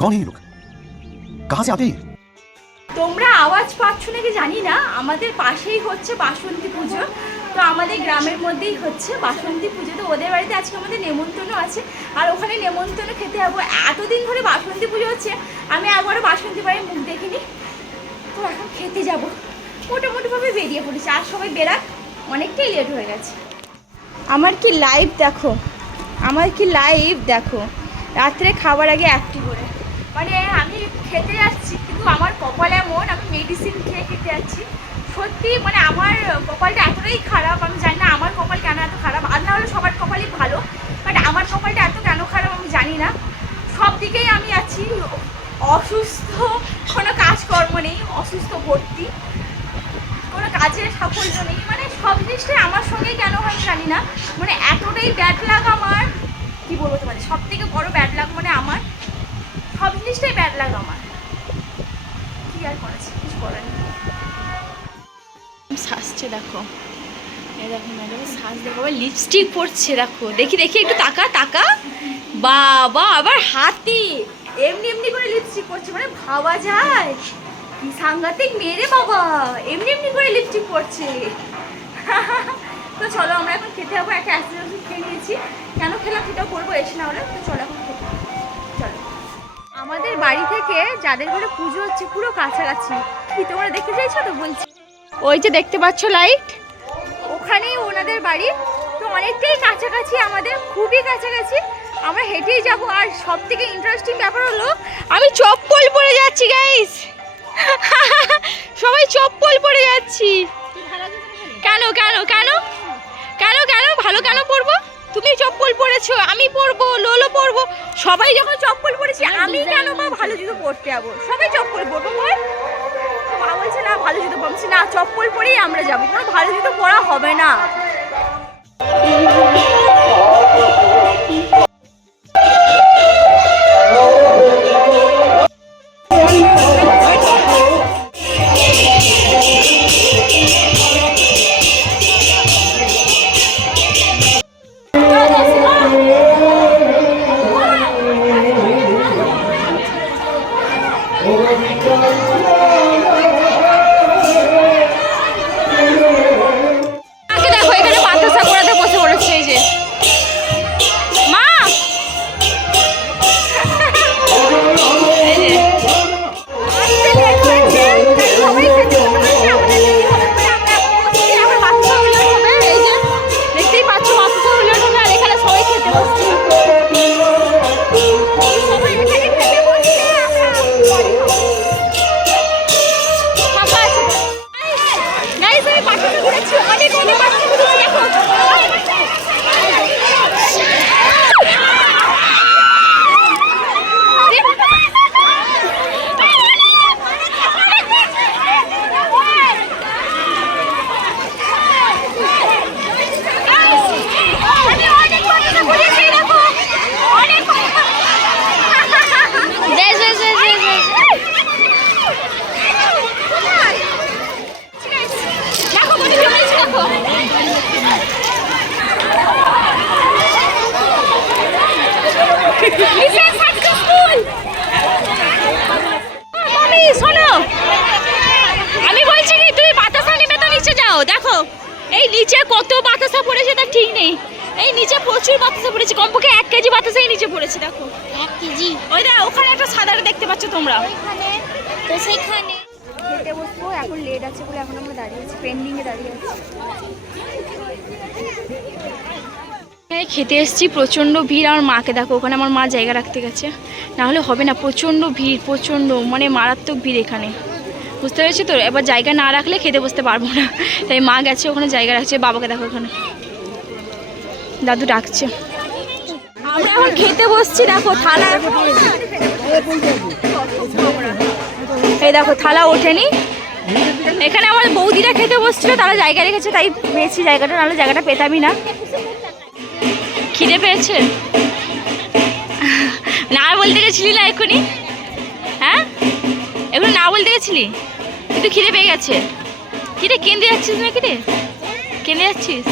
कौन है ये लोग? कहाँ से आते हैं? তোমরা আওয়াজ পাচ্ছ নাকি জানি না, আমাদের পাশেই হচ্ছে বাসন্তী পুজো। তো আমাদের গ্রামের মধ্যেই হচ্ছে বাসন্তী পুজো। তো ওদের বাড়িতে আজকে আমাদের নেমন্তন্ন আছে, আর ওখানে নেমন্তন্ন খেতে যাবো। এতদিন ধরে বাসন্তী পুজো হচ্ছে, আমি একবারও বাসন্তী বাড়ির মুখ দেখিনি। তো এখন খেতে যাব, মোটামুটিভাবে বেরিয়ে পড়েছি। আর সবাই বেরাক, অনেকটাই লেট হয়ে গেছে। আমার কি লাইভ দেখো, আমার কি লাইভ দেখো, রাত্রে খাবার আগে একটি করে। মানে আমি খেতে যাচ্ছি, কিন্তু আমার কপাল এমন, আমি মেডিসিন খেয়ে খেতে যাচ্ছি। সত্যি মানে আমার কপালটা এতটাই খারাপ, আমি জানি না আমার কপাল কেন এত খারাপ। আর না হলে সবার কপালই ভালো, বাট আমার কপালটা এত কেন খারাপ আমি জানি না। সব দিকেই আমি আছি অসুস্থ, কোনো কাজকর্ম নেই, অসুস্থ ভর্তি, কোনো কাজের সাফল্য নেই। মানে সব জিনিসটাই আমার সঙ্গেই কেন হয় জানি না। মানে এতটাই ব্যাড লাগ আমার, কি বলবো তোমার, সব থেকে বড় ব্যাড লাগ মানে আমার, সব জিনিসটাই ব্যাড লাগ আমার। কি আর করেছি, কিছু করার নেই। সাজছে দেখো, এই দেখো ম্যাডাম সাজ দেখো, আবার লিপস্টিক পরছে দেখো, দেখি দেখি একটু তাকা তাকা, বাবা আবার হাতি এমনি এমনি করে লিপস্টিক পরছে, মানে ভাবা যায় কি সাংঘাতিক মেরে বাবা, এমনি এমনি করে লিপস্টিক পরছে। তো চলো আমরা এখন খেতে যাবো, একটা অ্যাসিড খেয়ে নিয়েছি, কেন খেলাম সেটাও করবো এসে না হলে। তো চলো এখন খেতে, চলো। আমাদের বাড়ি থেকে যাদের ঘরে পুজো হচ্ছে পুরো কাছাকাছি, কি তোমরা দেখতে চাইছো? তো বলছি ওই যে দেখতে পাচ্ছ লাইট, ওখানেই ওনাদের বাড়ি। তো অনেকটাই কাছাকাছি, আমাদের খুবই কাছাকাছি, আমরা হেঁটেই যাবো। আর সব থেকে ইন্টারেস্টিং ব্যাপার হলো আমি চপ্পল পরে যাচ্ছি গাইস। সবাই চপ্পল পরে যাচ্ছি। কেন কেন কেন কেন কেন ভালো কেন পরবো? তুমি চপ্পল পরেছো, আমি পরবো, লোলো পরবো, সবাই যখন চপ্পল পরেছি আমি কেন বা ভালো জুতো পরতে যাবো? সবাই চপ্পল পরবো। মা বলছে না ভালো জুতো পরছি না, চপ্পল পরেই আমরা যাবো, কোনো ভালো জুতো পরা হবে না। আমি বলছি কি তুমি বাতাসা নিবে তো নিচে যাও, দেখো এই নিচে কত বাতাসা পড়েছে তার ঠিক নেই। এই নিচে প্রচুর বাতাসা পড়েছে, কমপক্ষে 1 কেজি বাতাসাই নিচে পড়েছে। দেখো 1 কেজি। ওই দেখো ওখানে একটা সাদাটা দেখতে পাচ্ছ তোমরা, ওইখানে তো সেখানে খেতে বসবো। এখন লেট আছে বলে এখন আমরা দাঁড়িয়ে আছি, পেন্ডিংয়ে দাঁড়িয়ে আছি। খেতে এসেছি, প্রচণ্ড ভিড়। আমার মাকে দেখো, ওখানে আমার মা জায়গা রাখতে গেছে, না হলে হবে না, প্রচণ্ড ভিড়, প্রচণ্ড মানে মারাত্মক ভিড় এখানে, বুঝতে পেরেছি তো। এবার জায়গা না রাখলে খেতে বসতে পারবো না, তাই মা গেছে ওখানে জায়গা রাখছে। বাবাকে দেখো ওখানে, দাদু ডাকছে। আমরা এখন খেতে বসছি, দেখো থালা, এই দেখো থালা ওঠেনি। এখানে আমার বৌদিরা খেতে বসছিল, তারা জায়গা রেখেছে তাই পেয়েছি জায়গাটা, নাহলে জায়গাটা পেতামই না। খিদে পেয়েছে না বলতে গেছিলি না এক্ষুনি? হ্যাঁ এগুলো না বলতে গেছিলি, কিন্তু খিদে পেয়ে গেছে। কিরে কেঁদে যাচ্ছিস নাকি রে? কেঁদে যাচ্ছিস?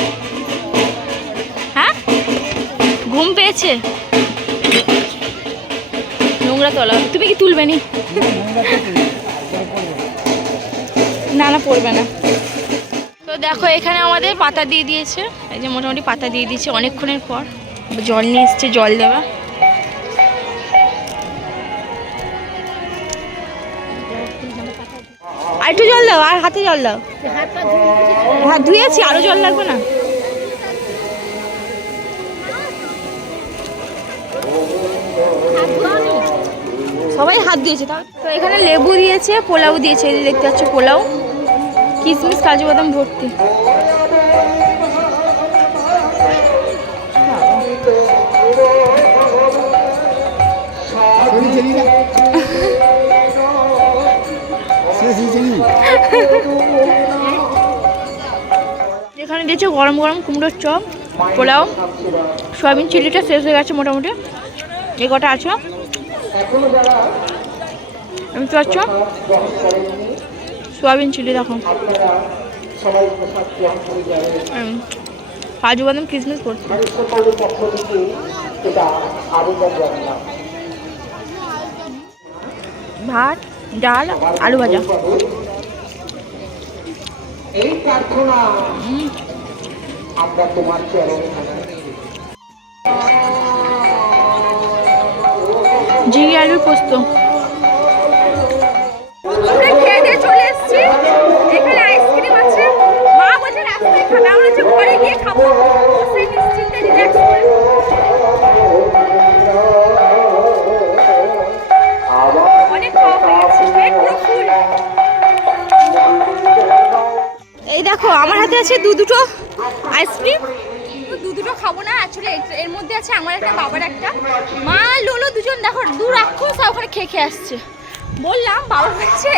হ্যাঁ ঘুম পেয়েছে? নোংরা তোলা, তুমি কি তুলবে নি? না না, পড়বে না। তো দেখো এখানে আমাদের পাতা দিয়ে দিয়েছে, এই যে মোটামুটি পাতা দিয়ে দিয়েছে অনেকক্ষণের পর। জল নিয়ে এসছে, জল দেওয়া। আর একটু জল দাও, আর হাতে জল দাও। হাত ধুয়েছি, আরো জল লাগবে না? সবাই হাত দিয়েছে। তো এখানে লেবু দিয়েছে, পোলাও দিয়েছে, এই যে দেখতে পাচ্ছ পোলাও, কিশমিশ কাজু বাদাম ভর্তি। এখানে দিয়েছে গরম গরম কুমড়োর চপ, পোলাও, সয়াবিন চিলিটা শেষ হয়ে গেছে মোটামুটি, এই কটা আছে। বুঝতে পারছো, সয়াবিন চিলি দেখো, কাজু বাদাম কিশমিশ করছে। ভাত, ডাল, আলু ভাজা। এই প্রার্থনা আমরা তোমার চরণে জিরে আলুর পোস্ত। আমরা খেয়ে দিয়ে চলে এসেছি, এখানে আইসক্রিম আছে, মা বলছে রাস্তায় খাবে, আমরা হচ্ছে ঘরে গিয়ে খাবো সেই নিশ্চিন্তে রিল্যাক্স করে। অনেক খাওয়া হয়ে গেছে, পেট পুরো ফুল। এই দেখো আমার হাতে আছে দুটো আইসক্রিম, দুটো খাবো না অ্যাকচুয়ালি, এর মধ্যে আছে আমার একটা, বাবার একটা। মা লোলো দুজন দেখো দু রাক্ষস ওখানে খেয়ে আসছে। বললাম বাবা বলছে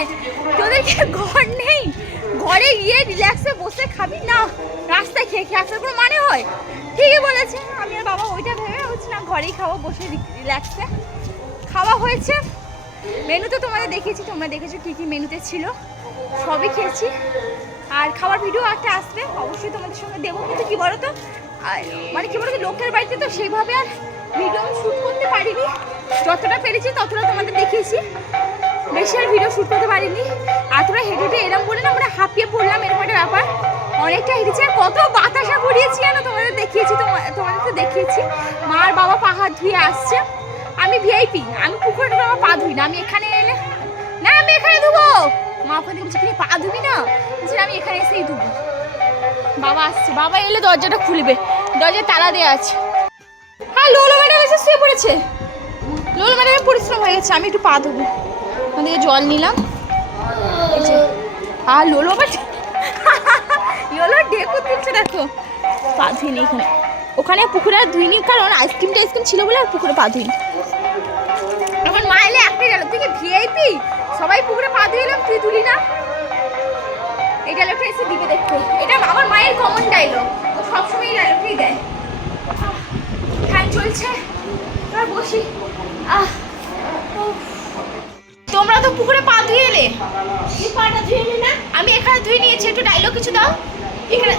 তোদেরকে ঘর নেই, ঘরে গিয়ে রিল্যাক্সে বসে খাবি না, রাস্তায় খেয়ে আসার কোনো মানে হয়? ঠিকই বলেছে। আমি আর বাবা ওইটা ভেবে হচ্ছে না, ঘরেই খাবো বসে রিল্যাক্সে। খাওয়া হয়েছে, মেনু তো তোমাদের দেখিয়েছি, তোমরা দেখেছো কী কী মেনুতে ছিল, সবই খেয়েছি। আর খাবার ভিডিও একটা আসবে অবশ্যই তোমাদের সঙ্গে দেবো, কিন্তু কী বলো তো, মানে কী বলো তো, লোকের বাড়িতে তো সেইভাবে আর ভিডিও আমি শ্যুট করতে পারিনি, যতটা পেরেছি ততটা তোমাদের দেখিয়েছি, বেশি আর ভিডিও শ্যুট করতে পারিনি। আর তোরা হেঁটে হেঁটে এরম বলে না আমরা হাঁপিয়ে পড়লাম, এরকম একটা ব্যাপার, অনেকটা হেঁটেছি। আর কত বাতাসা ঘুরিয়েছি জানো, তোমাদের দেখিয়েছি, তোমাদের তো দেখিয়েছি। মা আর বাবা পা হাত ধুয়ে আসছে, আমি ভিআইপি, আমি পুকুরে আমার পা ধুই না, আমি এখানে এলে না, আমি এখানে ধুবো। মা ওখানে বলছে কি পা ধুবি না, বলছি আমি এখানে এসেই ধুবো। বাবা আসছে, বাবা এলে দরজাটা খুলবে, দরজায় তালা দেওয়া আছে। হ্যাঁ লোলো ম্যাডাম এসে শুয়ে পড়েছে, লোলো ম্যাডামের পরিশ্রম হয়ে গেছে, আমি একটু পা ধুবো। ওখান থেকে জল নিলাম, আর লোলো আবার লোলো ডেকো তুলছে দেখো, পা ধুইনি এখানে, ওখানে পুকুরে আর ধুইনি, কারণ আইসক্রিম ছিল বলে আর পুকুরে পা ধুইনি। এখন মা এলে একটাই গেল, তুই কি ভিআইপি, সবাই পুকুরে পা ধুয়ে এলাম, তুই ধুলি না? এই ডায়লগটা এসে দিবে দেখতে, এটা আমার মায়ের কমন ডায়লগ, ও সবসময় এই ডায়লগটাই দেয়। ফ্যান চলছে, এবার বসি। তোমরা তো পুকুরে পা ধুয়ে এলে, পাটা ধুয়ে এলে না? আমি এখানে ধুয়ে নিয়েছি, একটু ডায়লগ কিছু দাও। এখানে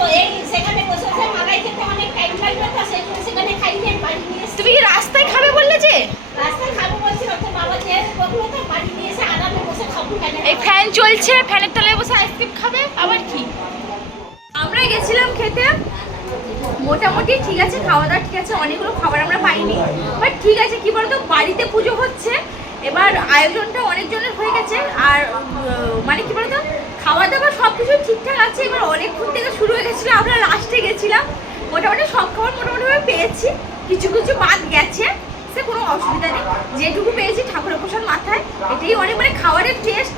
সেখানে বসে বসে মালাই খেতে অনেক টাইম লাগবে, তো সেখানে খাইতে বাড়ি নিয়ে। তুমি কি রাস্তায় খাবে বললে? যে রাস্তায় খাবো বলছি, ওতে বাবা যে বললো তো বাড়ি নিয়ে এসে আরামে বসে খাবো। এই ফ্যান চলছে, ফ্যানের তলায় বসে আইসক্রিম খাবে আবার কি? আমরা গেছিলাম খেতে, মোটামুটি ঠিক আছে, খাওয়া দাওয়া ঠিক আছে, অনেকগুলো খাবার আমরা পাইনি, বাট ঠিক আছে। কি বলতো, বাড়িতে পুজো হচ্ছে, এবার আয়োজনটা অনেকজনের হয়ে গেছে, আর মানে কি বলতো, খাওয়া দাওয়া সব কিছু ঠিকঠাক আছে। এবার অনেকক্ষণ থেকে শুরু হয়ে গেছিলো, আমরা লাস্টে গেছিলাম, মোটামুটি সব খাবার মোটামুটিভাবে পেয়েছি, কিছু কিছু বাদ গেছে, সে কোনো অসুবিধা নেই, যেটুকু পেয়েছি ঠাকুরের প্রসাদ মাথায়, এটাই অনেক, মানে খাবারের টেস্ট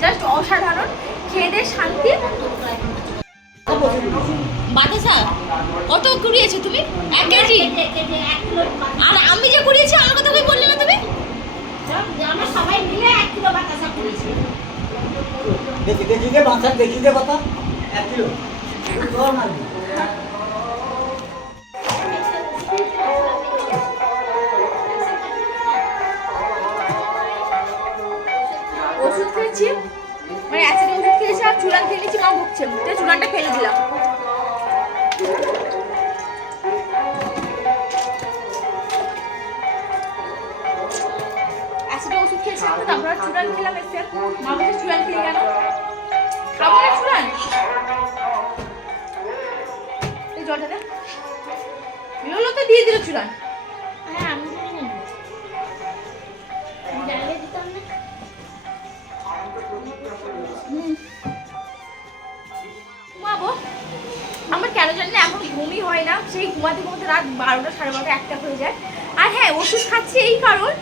জাস্ট অসাধারণ, খেয়ে দিয়ে শান্তি। বাতাসা কত কুড়িয়েছো তুমি? 1 কেজি। আর আমি যে কুড়িয়েছি আমার কথা কই বললে না তুমি? আমরা সবাই মিলে 1 কিলো বাতাসা কুড়িয়েছি। দেখি যে বাতাসা, দেখি যে বাতা 1 কিলো। ওষুধ খেয়েছি, মানে অ্যাসিড ওষুধ খেয়েছি, আর চুলান খেয়ে নিয়েছি, মা ভুগছে, তো চুলানটা ফেলে দিলাম। তো তারপর চুড়ান খেলাম এসে। মা বলছে চুড়ান খেলি কেন? খাবো না চুড়ান? এই জলটা দে। লোলো তো দিয়ে দিল চুড়ান। হ্যাঁ আমি জানি না জায়গা দিতাম না ঘুমাবো। আমার কেন জানি না এখন ঘুমই হয় না, সেই ঘুমাতে ঘুমাতে রাত 12টা 12:30 1টা হয়ে যায়। আর হ্যাঁ ওষুধ খাচ্ছি এই কারণ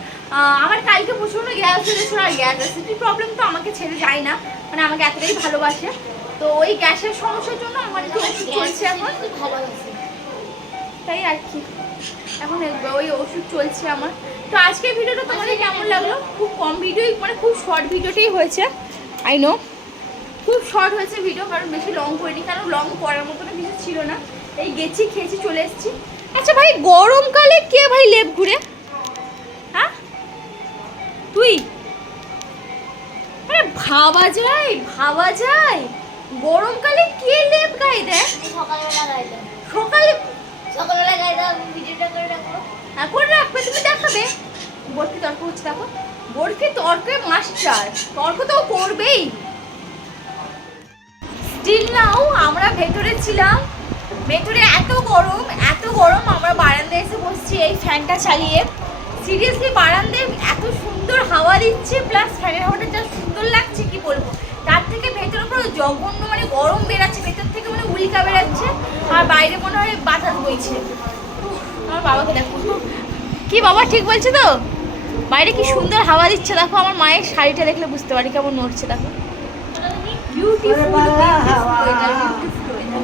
আমার কালকে প্রচণ্ড গ্যাস হয়েছিল, আর গ্যাস অ্যাসিডিটি প্রবলেম তো আমাকে ছেড়ে যায় না, মানে আমাকে এতটাই ভালোবাসে। তো ওই গ্যাসের সমস্যার জন্য আমার একটু ওষুধ চলছে এখন, ভালোবাসি তাই আর কি এখন ওই ওষুধ চলছে আমার। তো আজকের ভিডিওটা তোমাদের কেমন লাগলো? খুব কম ভিডিওই, মানে খুব শর্ট ভিডিওটাই হয়েছে, আই নো খুব শর্ট হয়েছে ভিডিও, কারণ বেশি লং করিনি, কারণ লং করার মতো কিছু ছিল না। এই গেছি খেয়েছি চলে এসেছি। আচ্ছা ভাই গরমকালে কে ভাই লেপ ঘুরে? হ্যাঁ তুই? মানে ভাবা যায় গরমকালে কে লেপ গায়ে দেয়? সকালবেলা গাইতাম সকালে সকালবেলা গাইতাম ভিডিওটা করে রাখবো করে রাখবে, তুমি দেখাবে। বরফি তর্ক হচ্ছে দেখো, বরফি তর্কে মাস্টার, তর্ক তো ও করবেই। স্টিল নাও আমরা ভেতরে ছিলাম, ভেতরে এত গরম আমরা বারান্দায় এসে বসছি এই ফ্যানটা চালিয়ে। সিরিয়াসলি বারান্দায় এত সুন্দর হাওয়া দিচ্ছে, প্লাস ফ্যানের হাওয়াটা যা সুন্দর লাগছে কি বলবো। তার থেকে ভেতরে পুরো জঘন্য মানে গরম বেরাচ্ছে, ভেতর থেকে মানে উল্কা বেরাচ্ছে, আর বাইরে মনে হয় বাতাস বইছে। আমার বাবাকে দেখো, কি বাবা ঠিক বলছে তো? বাইরে কি সুন্দর হাওয়া দিচ্ছে দেখো, আমার মায়ের শাড়িটা দেখলে বুঝতে পারি কেমন নড়ছে দেখো। Beautiful weather, beautiful weather.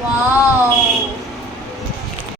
Wow